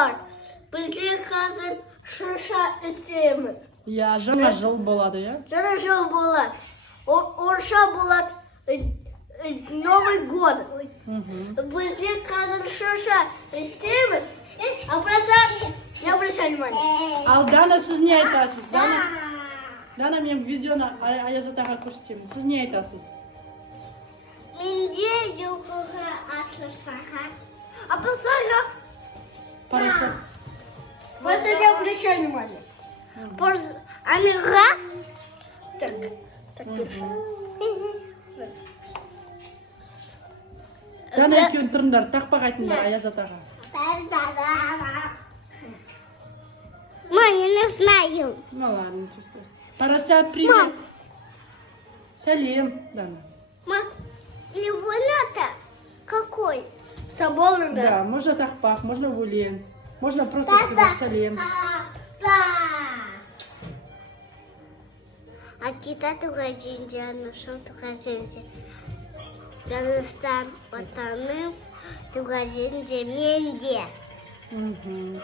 болар. Bizге қазір шырша істейміз. Я жаңа жыл болады, я? Жаңа жыл болады. Орысша болады Новый год. Bizге қазір шырша істейміз. А прозат, не обращай внимания. Ал Дана, сіз не айтасыз? Дана, мен видеоны Аяз атаға көрсетемін. Сіз не айтасыз? Менде жылқыға атышаға. А прозат, Парасат. вот не обращай внимания. Аныға. Так. Дана екеуін тұрыңдар, тақпақ айтыңдар Аяз атаға. Мам, я не знаю. Ну ладно, ничего страшного. Поросят, привет. Салем, Дана. Мам, лимонада какой? Соболный, Да, можно тақпақ, можно вулен. Можно просто сказать салем. А kita tukar jinjja, нашел tukar jinjja. Казахстан, ватаным tukar jinjja менде. Мгм.